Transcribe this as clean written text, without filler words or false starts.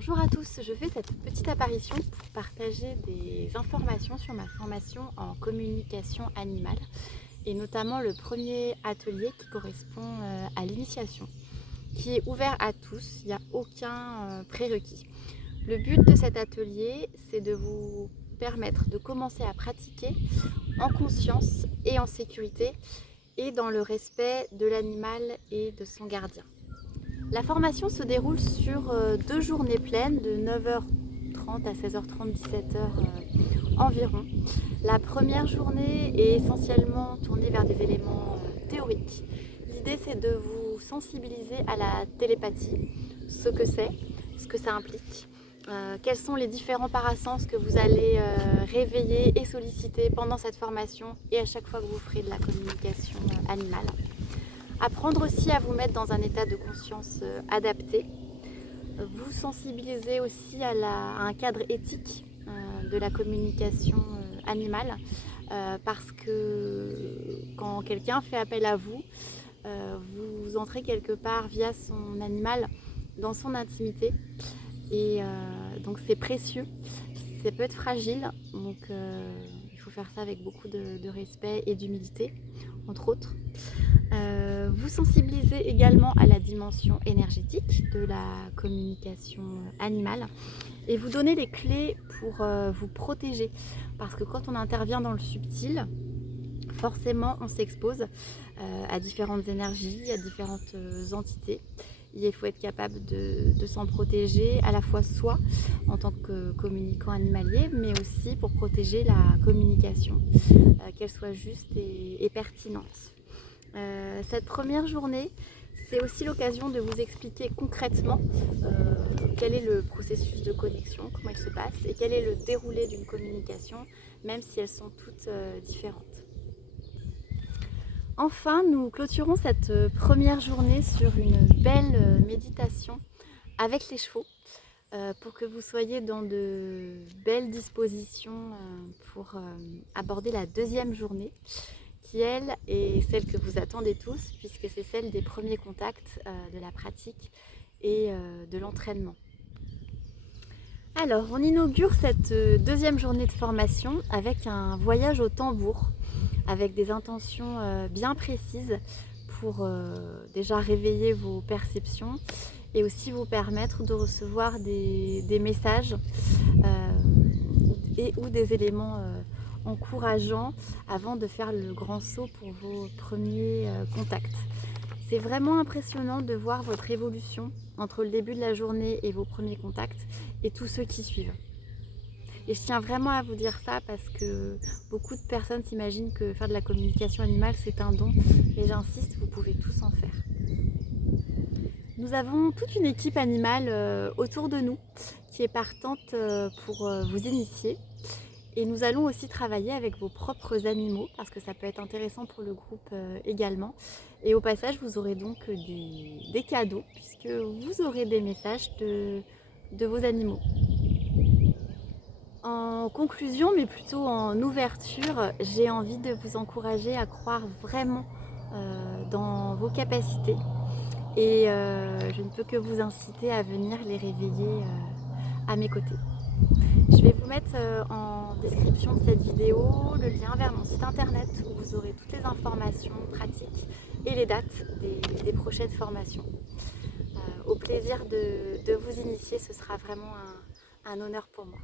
Bonjour à tous, je fais cette petite apparition pour partager des informations sur ma formation en communication animale et notamment le premier atelier qui correspond à l'initiation, qui est ouvert à tous, il n'y a aucun prérequis. Le but de cet atelier, c'est de vous permettre de commencer à pratiquer en conscience et en sécurité et dans le respect de l'animal et de son gardien. La formation se déroule sur 2 journées pleines de 9h30 à 16h30, 17h environ. La première journée est essentiellement tournée vers des éléments théoriques. L'idée, c'est de vous sensibiliser à la télépathie, ce que c'est, ce que ça implique, quels sont les différents parasens que vous allez réveiller et solliciter pendant cette formation et à chaque fois que vous ferez de la communication animale. Apprendre aussi à vous mettre dans un état de conscience adapté. Vous sensibiliser aussi à un cadre éthique de la communication animale parce que quand quelqu'un fait appel à vous, vous entrez quelque part via son animal dans son intimité et donc c'est précieux, ça peut être fragile, donc il faut faire ça avec beaucoup de respect et d'humilité, entre autres. Vous sensibilisez également à la dimension énergétique de la communication animale et vous donnez les clés pour vous protéger parce que quand on intervient dans le subtil, forcément on s'expose à différentes énergies, à différentes entités. Il faut être capable de s'en protéger à la fois soi en tant que communicant animalier, mais aussi pour protéger la communication, qu'elle soit juste et pertinente. Cette première journée, c'est aussi l'occasion de vous expliquer concrètement quel est le processus de connexion, comment il se passe et quel est le déroulé d'une communication, même si elles sont toutes différentes. Enfin, nous clôturons cette première journée sur une belle méditation avec les chevaux pour que vous soyez dans de belles dispositions pour aborder la deuxième journée qui, elle, est celle que vous attendez tous puisque c'est celle des premiers contacts, de la pratique et de l'entraînement. Alors, on inaugure cette deuxième journée de formation avec un voyage au tambour, avec des intentions bien précises pour déjà réveiller vos perceptions et aussi vous permettre de recevoir des messages ou des éléments encourageants avant de faire le grand saut pour vos premiers contacts. C'est vraiment impressionnant de voir votre évolution entre le début de la journée et vos premiers contacts et tous ceux qui suivent. Et je tiens vraiment à vous dire ça parce que beaucoup de personnes s'imaginent que faire de la communication animale c'est un don, mais j'insiste, vous pouvez tous en faire. Nous avons toute une équipe animale autour de nous qui est partante pour vous initier. Et nous allons aussi travailler avec vos propres animaux parce que ça peut être intéressant pour le groupe également. Et au passage, vous aurez donc des cadeaux puisque vous aurez des messages de vos animaux. En conclusion, mais plutôt en ouverture, j'ai envie de vous encourager à croire vraiment dans vos capacités. Et je ne peux que vous inciter à venir les réveiller à mes côtés. Je vais vous mettre en description de cette vidéo le lien vers mon site internet où vous aurez toutes les informations pratiques et les dates des prochaines formations. Au plaisir de vous initier, ce sera vraiment un honneur pour moi.